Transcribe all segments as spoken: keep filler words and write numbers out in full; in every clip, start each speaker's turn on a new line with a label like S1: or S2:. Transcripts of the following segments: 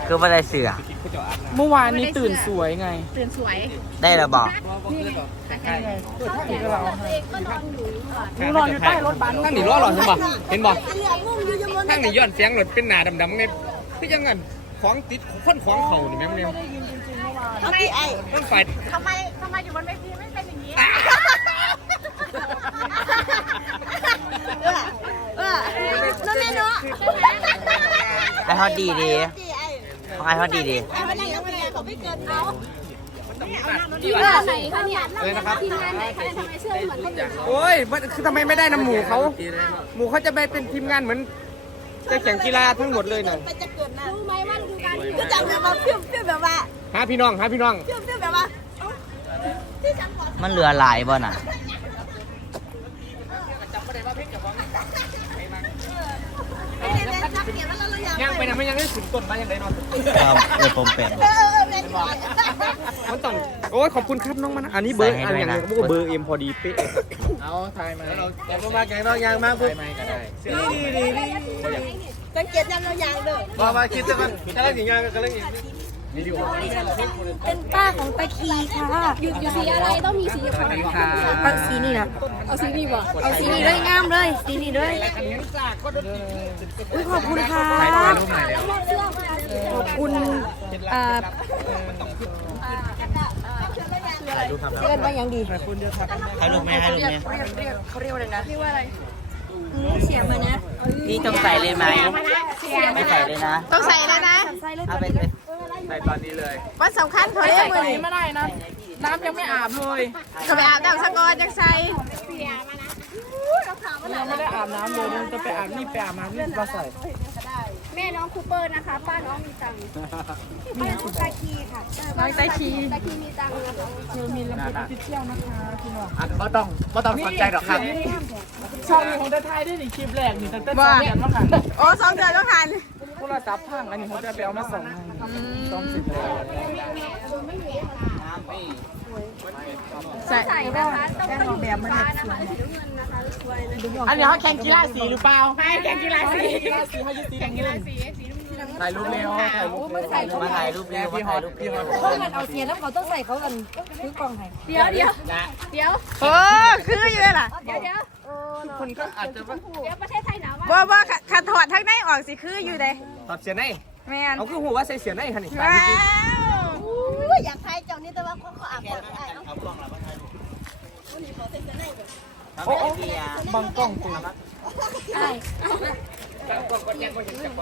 S1: คือไม่ได้เสือ
S2: เมื่อวานนี้ตื่นสวยไง
S3: ตื่นสวย
S1: ได้แล้วบอก
S2: ดูนอนอยู่ใต้รถบัส
S4: ข้างหนีล้อหลอนใช่ป่ะเห็นป่ะข้างหนีย้อนเสียงหลดเป็นหนาดำๆไงพี่ยังไงของติดค้นของเขานี่แม่เนี่ย
S3: ทำไมไอ้
S4: ต้องไฟ
S3: ทำไมทำไมอยู่บนเวทีไม่เป็นอย่างนี้เออเออนั่นแน่เนาะ
S1: ไอฮอตดีดีของไอฮอตดีดี
S3: ไอ้วันไหนวันไหนเขาไม่เกินเขา
S5: ทีมงานไหนคะเนี่ยทีมงานไหนคะทำไมเสื้อเหมือนคนอื่น
S4: โอ้ยคือทำไมไม่ได้นำหมูเขาหมูเขาจะไปเป็นทีมงานเหมือนจะแข่งกีฬาทั้งหมดเลยน่ะ
S3: มันจะเกิดนะ
S5: รู้ไหมว่าฤดูกาลที่
S3: ก็จังแบบว่าเพี้ยเพี้ยแบบว่า
S4: หาพี่น้องหาพี่น้อง
S3: เพี้ยเพี้ยแบบว่าที่ฉันบอก
S1: มันเหลือหลายบ่น่ะ
S3: ไม่ได้เลยจับเปลี่ยนแล้วเราอยาก
S4: ยังไปนะไม่ยังได้ถึงต้นมายังได้นอน
S1: ครับเออผมเป็น
S3: เออเป็น
S4: มันต้องโอ้ยขอบคุณครับน้องมันอันนี้เบอร์อันอย่างนี้ก็เบอร์เอ็มพอดีเป๊ะเอาถ่ายมาเราแกงมาแกงนอกยางมากปุ๊บถ่ายมาก็ได้ดีดีดี
S3: สังเกตยังเราอยางเด้อ
S4: มามาคิดซะกันกำลังอย่างงานกำลังอย่างวิดีโอ
S5: เป็นป้าของตะคีค่ะอยู่อยู่สีอะไรต้องมีสีเฉพาะเอาสีนี่นะเอาสีนี่บ่เอาสีนี่เลยงามเลยสีนี่เลยอุ้ยขอบคุณค่ะขอบคุณอ่าเรียกว่ายังดี
S1: ให้ลูกแม่ให้ลูกแม่
S2: เรียกเขาเรียกว่าอะไรนะเรียกว่าอะไร
S5: เสียงมานะ
S1: นี่ต้องใส่เลยไหมไม่ใส่เลยนะ
S3: ต้องใส่แล้วนะ
S5: ใส่เลย
S1: เอาไปเลย
S4: ใส่ตอนนี้เลย
S3: วันสำคัญเขา
S2: ไม่
S3: เรีย
S2: ใส่
S3: ก
S2: ตัว
S3: มือ
S2: นี้ไม่ได้นะน้ำยังไม่อาบเลย
S3: ก็ไปอาบน้ำสกอจังใส่
S2: ยังไม่ได้อาบน้ำเลยมันจะไปอาบนี่ไปอาบน้ำนี่มาใส่
S5: แม่น้องคูเปอร์นะคะป้าน้องมีตังค์ป้าน้องตะคีค่ะ
S2: น้องตะคี
S5: ตะคีมีตังค์นะคะ
S2: เจอมีลำพูนออฟฟิเชียลนะคะพี่น้อง
S4: อ่ะก็ต้องก็ต้องสนใจหรอกครับ
S2: ช่องนี้ของเดไทยได้หนึ่งคลิปแรกนี่ตั้งแต่สองเดือนมาค่ะ
S3: โอ้สองเดือนแล้วหัน
S2: โทรศัพท์พังอันนี้เขาจะไปเอามาส่งให้ต้องสิบเลย
S3: ใส่
S5: ใส่นะคะต้องต้องแบบมันนะคะสีน้ำเงินนะคะสวยนะ
S2: อันนี้เขาแข่งกีฬาสีหรือเปล่าให้แข่งกีฬาสีกีฬาสีให้ยืดสีแข่งกีฬาสีถ่ายรูปเร็วถ่ายรูปเร็ว
S1: มาถ่ายรูปเร็วมาถ่ายรูปเร็ว
S5: เพราะมันเอาเสียแล้วเขาต้องใส่เขากันซื้อกล่องให้เดี๋ยวเดี๋ยวเดี๋ยว
S3: โอ้คืออยู่เลยล่ะ
S5: เดี๋ยวเดี๋ยว
S4: คนก็อาจจะว่า
S5: เดี๋ยวประเทศไทยหนาวมาก
S3: บ่บ่ขัดถอดทั้งในออกสิคืออยู่เลย
S4: ถอดเสียใน
S3: แม่น
S4: เอาคือหัวว่าใส่เสียในคันนี้
S3: ว้าวอยากใช้เจ้านี่แต่ว่าเขาเขาอาบก่อนได้
S1: เอากล้องแล้วมาถ่ายรูป
S2: โอ้โอ้บังกล้องตัว
S5: ใช่
S3: แป๊บนึง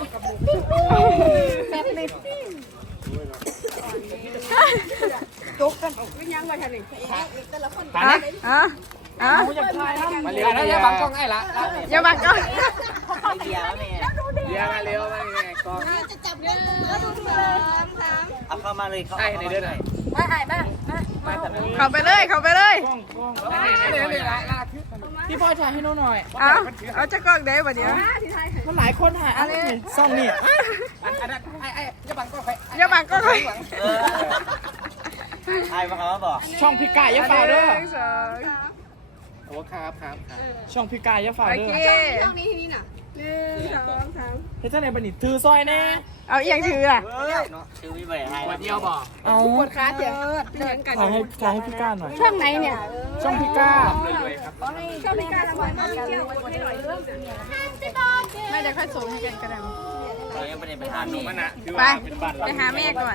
S4: ถ่าย
S3: อ่ะอ่ะ
S2: อยากถ่ายนะ
S4: มาเร็วนะอย่าบังกล้องให้ละ
S3: อย่าบังก็
S1: ไอเดียแล้วแม่
S4: เดี๋ยวมาเร็วมาไงกล้อง
S3: จะจับได้ตรงแล้วดูเลย
S1: เอาเข้ามาเลยเข้า
S4: ให้ในเดือนไหน
S5: มาถ่ายบ้างมา
S3: เข้าไปเลยเข้าไปเลย
S2: กล้องกล้องพี่พ่อถ่ายให้น้องหน่อย
S3: เอาเอาจะกล้องได้ปะเดี๋ยว
S2: มันหลายคนถ่ายอะไรซ่องนี่
S4: อันนั้นไอ้ไอ้อย่าบังกล้องไป
S3: อย่าบังก็เลย
S1: เออไอ้มาเขามาบอก
S2: ช่องพี่กายยะฝ่าเด้อ
S3: หนึ่งสอง
S4: โอ้ครับครับครับ
S2: ช่องพี่กายยะฝ่า
S3: โอ
S2: เด้อ
S3: เค
S5: ช่องนี้ที่นี่น่ะ
S3: หนึ่งสองสาม
S2: เฮ้ยเจ้าไหนบันนี่ถือซอยแน่
S3: เอาเอียงถืออ่ะ
S1: ชื่อวิบัยให้
S4: วันเดียวบอก
S2: เอา
S3: ปวดขาเจ็บเดินกัน
S2: ถ่ายให้ถ่ายให้พี่ก้าหน่อย
S5: ช่องไหนเนี่ย
S2: ช่องพี่ก้า
S5: ช่องพิการละวันมากเกี่ยวกับให้หน่อยเรื่อง
S3: ไม่ได้ค่อยส่งให้กันกระดัง
S1: เรายังไม่ได้ไปหาแม่
S4: มันนะ
S3: ไปไปหาแม่ก่อน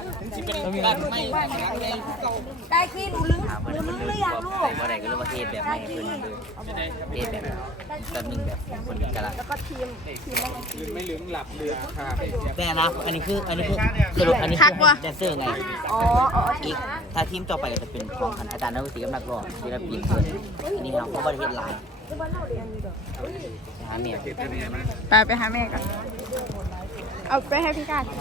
S5: ได้ขี้หนูลืม
S1: ถามว่า
S5: หนู
S1: มัน
S5: ลืมห
S1: เล
S5: รื
S1: ย
S5: อยัง
S1: บอก
S5: ลูก
S1: ว่าอะไรก็เรียกว่าเทศแบบไม่เพื่อนเลยเทศแบบแบบหนึ่งแบบคนกำลัง
S5: แล้วก็ทีม
S4: ไม่ลืมหลับเรือค่ะ
S1: แม่นะอันนี้คืออันนี้คือสรุปอันนี้คือแดนเซอร์ไง
S5: อ๋ออ๋อ
S1: อีกถ้าทีมต่อไปก็จะเป็นของอาจารย์นักดนตรีกับนักร้องศิลปินเพื่อนอันนี้เราก็บริเวณหลายหาเมีย
S3: ไปไปหาแม่ก่อนเอาไปให้พี่การ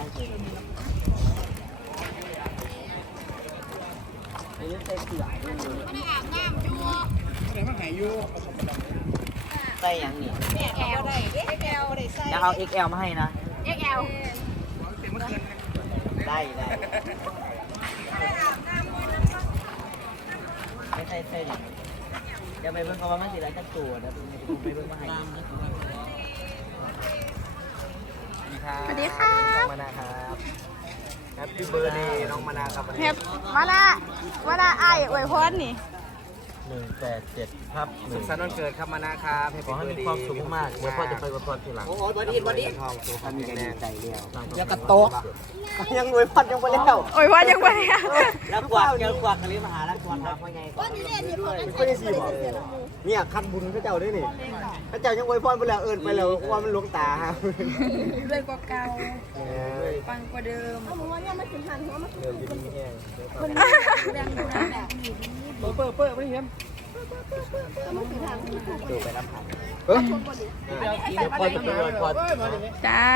S1: ใส่ยังนี่
S3: แอลได้แอลได้ใส่
S1: จะเอา เอ็กซ์ แอล มาให้นะ
S5: เอ็กแอล
S1: ได้ได้ไม่ใช่ใช่ดิอย่าไปเพิ่งเขาว่ามันสิไรจักตัวนะผมไม่เพิ่งมาให้
S3: สวัสดีครับ
S1: มานะครับ
S4: ปี้เบิร์ดเดย์น้องมานาครับ
S3: แฮปมาละมาละอ้ายอวยพรนี่
S1: หนึ่งแปดเจ็ดครับห
S4: สุ
S1: นึ่
S4: ข
S1: ง
S4: สันต์วันเกิดครับมานาครับให้
S1: ขอให้มีความสุขมากเดี๋ยวพ่อจะไปวันพรทีหลัง
S4: โอ้ยบอดี้บอดี้ทองสุข
S1: ถ้ามีใจดีใจเดียว
S4: ยังกระโต๊ะยังรวยพัดยังไปแล้ว
S3: อวยพรยังไงอ่ะ
S1: แล้วกวาดเจอกวาดกันเลยมาหาแล้วกวาดครับว่าไงก่อน
S4: ไม่ได้สิบอกเนี่ยคัดบุญพระเจ้าด้วยนี่พระเจ้ายังอวยพรไปแล้วเอิญไปแล้วว่ามันหลวงตาครับ
S5: รวยกว่าเก่าปังกว่าเดิม
S4: เดิมดีแห้ง
S5: คนแรงดูนั่นแหละ
S4: เปิดเปิดเปิดไม่เห็น
S1: ดูไปน้ำผัก
S4: เฮ้ย
S1: เดี๋ยวพ่อจะไปวันพร
S5: จ้า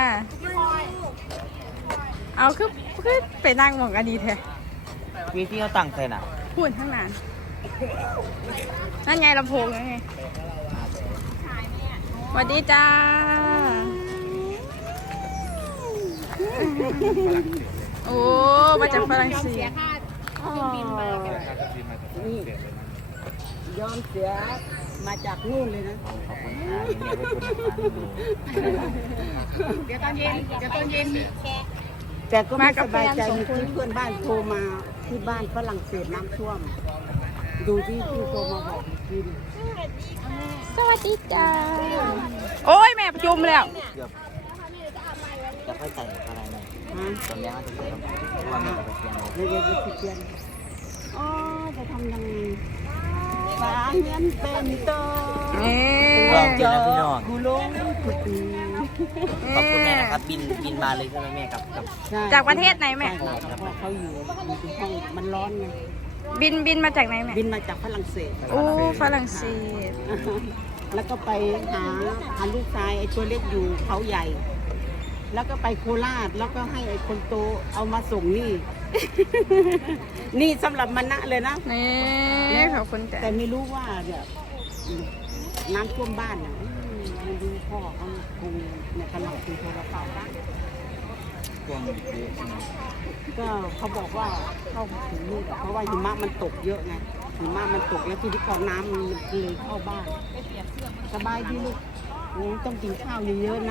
S5: เอาคือคือไปนั่งมองอดีตแท้
S1: วีที่เขาตั้งใส่น่ะ
S5: พูดทั้งนั้นนั่นไงลำโพงนั่นไงสวัสดีจ้าโอ้มาจากฝรั่งเศสอ๋อย
S3: อมเสียมาจากนู่นเลยนะ
S1: ขอบคุณครับยินดีด้วยคุณนะครับ
S3: เดี๋ยวตอนเย็นเดี๋ยวตอนเย็นแต่ก็ไม่สบายใจที่เพื่อนบ้านโทรมาที่บ้านฝรั่งเศสน้ำท่วม ดูที่ที่โทรมาบอกกิน
S5: สวัสดีจ้าโอ้ยแม่ประชุมแล้ว
S1: เดี๋ยวจะค่อยใส่อะไรหน่อย
S3: ฮะ
S1: ตอนแรกว่าจะใส่เพราะว่ามันจะไปเสียง
S3: เดี๋ยวจะเปลี่ยนอ๋อจะทำยังไงฟ้าเงินเป็นโต
S5: นี่
S1: ลองกินนะพี่น้อง
S3: กูลงกุฏิ
S1: ขอบคุณแม่นะครับบินบินมาเลยใช่ไหมแม่กับกับ
S5: จากประเทศไหนแม่
S3: ใช่ครับเพราะเขาอยู่อยู่ที่ห้องมันร้อนไง
S5: บินบินมาจากไหนแม่
S3: บินมาจากฝรั่งเศส
S5: โอ้ฝรั่งเศส
S3: แล้วก็ไปหาหาลูกชายไอ้ตัวเล็กอยู่เขาใหญ่ แล้วก็ไปโคราชแล้วก็ให้ไอ้คนโตเอามาส่งนี่ นี่สำหรับมันนะเลยนะ
S5: นี่ขอบคุณจ้ะ
S3: แต่ไม่รู้ว่าแบบน้ำท่วมบ้านอ่ะอืมไม่รู้พ่อเขาคงเนี่ยกำลังคุยโทรศัพท์บ้าง
S1: ช่วงเยอะใช่ไหม
S3: ก็เขาบอกว่าเข้าถึงนี่เพราะว่าหิมะมันตกเยอะไงหิมะมันตกแล้วทีนี้พอน้ำมันเลยเข้าบ้านสบายดีลูกโอ้ต้องกินข้าวเยอะๆนะ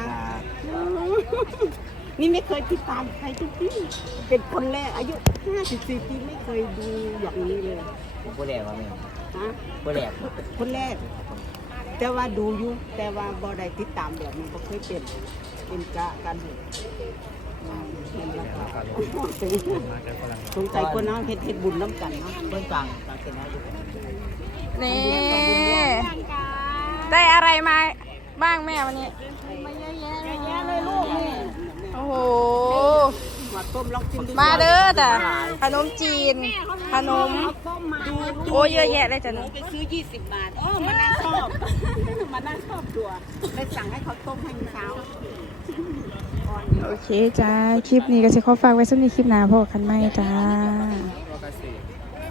S3: นี่ไม่เคยติดตามใครทุกที่เป็นคนแรกอายุห้าสิบสี่ปีไม่เคยดูอย่างนี้เลย
S1: ผมก็แหลกว่าแม่
S3: ฮะ
S1: ก็แหลก
S3: คนแรก แต่ว่าดูอยู่แต่ว่าบ่ได้ติดตามแบบนี้ก็เคยเป็นเป็นกะกันอืมเห็นแล้วก็สงสัยคนน้ำเพชรเพชรบุญน้ำกันเนาะ
S1: เพื่อนฟังฟังเสร็จแล้วดู
S5: นี่ได้อะไรมาบ้างแม่วันนี้
S3: มาเยอะแยะเยอะเลยลูกนี่
S5: โอ้โห
S3: มาต้มลองกินดู
S5: มาเด้อจ้ะขนมจีน ขนม
S3: ต้มมาดู
S5: โอ้เยอะแยะเลยจ้ะหนู
S3: ไปซื้อยี่สิบบาทเออมันน่าชอบมันน่าชอบตัวเลยสั่งให้เขาต้มให้เช้า
S5: โอเคจ้า คลิปนี้ก็จะขอฝากไว้สำหรับคลิปหน้าพอกันไหมจ้า